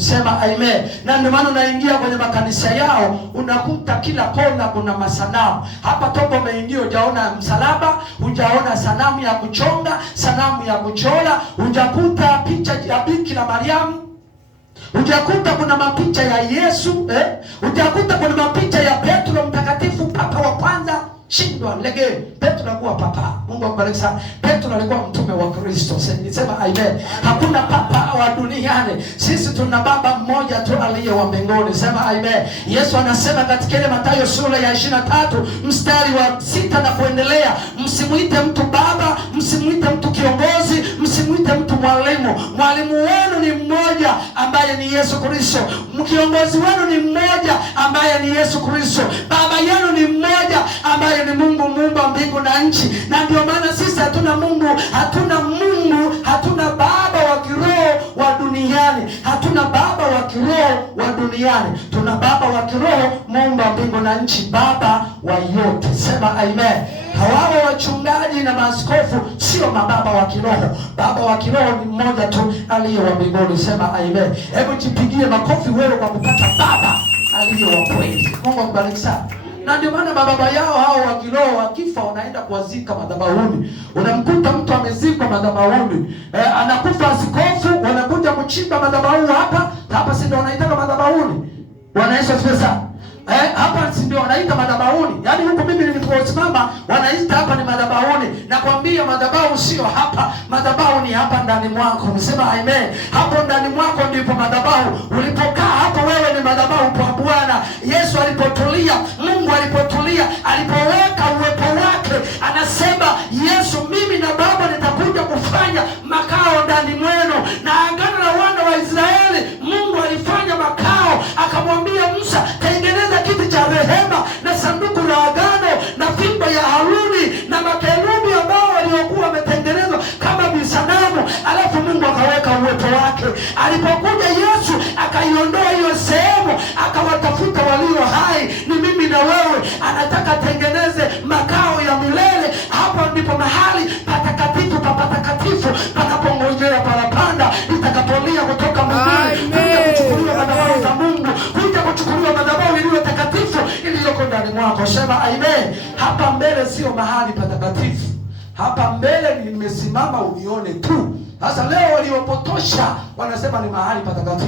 Sema amen. Na ndio maana unaingia kwenye makanisa yao unakuta kila kona kuna masanamu. Hapa topo umeingia hujaona msalaba, hujaona sanamu ya kuchonga, sanamu ya kuchora, hujakuta picha ya Bikira Mariamu, hujakuta kuna mapicha ya Yesu, hujakuta kuna mapicha ya Petro mtakatifu, papa wa kwanza. Shindwa lege Petro alikuwa papa. Mungu akubariki sana. Petro alikuwa mtume wa Kristo. Sema amen. Hakuna papa wa duniani. Sisi tuna baba mmoja tu aliye wa mbinguni. Sema amen. Yesu anasema katika ile Mathayo sura ya 23 mstari wa 6 na kuendelea, msimuite mtu baba, msimuite mtu kiongozi, msimuite mtu mwalimu. Mwalimu wenu ni mmoja ambaye ni Yesu Kristo. Kiongozi wenu ni mmoja ambaye ni Yesu Kristo. Baba yenu ni mmoja ambaye ni Mungu muumba mbingu na nchi. Na ndio maana sisi hatuna Mungu, hatuna baba wa kiroho wa duniani. Hatuna baba wa kiroho wa duniani. Tuna baba wa kiroho muumba mbingu na nchi, baba wa yote. Sema amen. Hawa wachungaji na maaskofu sio mababa wa kiroho. Baba wa kiroho ni mmoja tu aliye wa mbinguni. Sema amen. Hebu jipigie makofi wewe kwa kupata baba aliye wa kweli. Mungu akubariki sana. Na ndio maana mababa yao hao wa kiroho wakifa wanaenda kuwazika madhabahuni. Unamkuta mtu amezikwa madhabahuni. Anakufa askofu, wanakuja kuchimba madhabahu hapa si ndio wanaitaka madhabahuni. Wanaisha sasa. Hapa si ndio wanaita madhabahuni. Yaani huko mimi niliposimama wanaita hapa ni madhabahuni. Nakwambia madhabahu sio hapa. Madhabahu ni hapa ndani mwako. Nisema amen. Hapo ndani mwako ndipo madhabahu. Ulipokaa hapo wewe ni madhabahu kwa Bwana. Yesu alipotulia, Mungu alipotulia, alipoweka uwepo wake, anasema Yesu, mimi na Baba nitakuja kufanya makao ndani mwenu. Na agano la wana wa Israeli, Mungu alifanya makao, akamwambia Musa, tengeneza kiti cha rehema na sanduku la agano na fimbo ya Haruni na makerubi ambao waliokuwa wametengenezwa kama bisanamu. Alafu Mungu akaweka uwepo wake. Alipokuja Yesu akaiondoa hiyo sehemu, akawatafuta walio hai, ni mimi na wewe. Anataka tengeneze makao ya milele. Hapo ndipo mahali patakatifu pa patakatifu panapongojea parapanda itakapolia kutoka mbinguni kuja kuchukuliwa madhabahu za Mungu, kuja kuchukuliwa madhabahu iliyo takatifu iliyoko ndani mwako. Sema amen. Hapa mbele sio mahali patakatifu. Hapa mbele nimesimama unione tu. Sasa leo waliopotosha wanasema ni mahali patakatifu.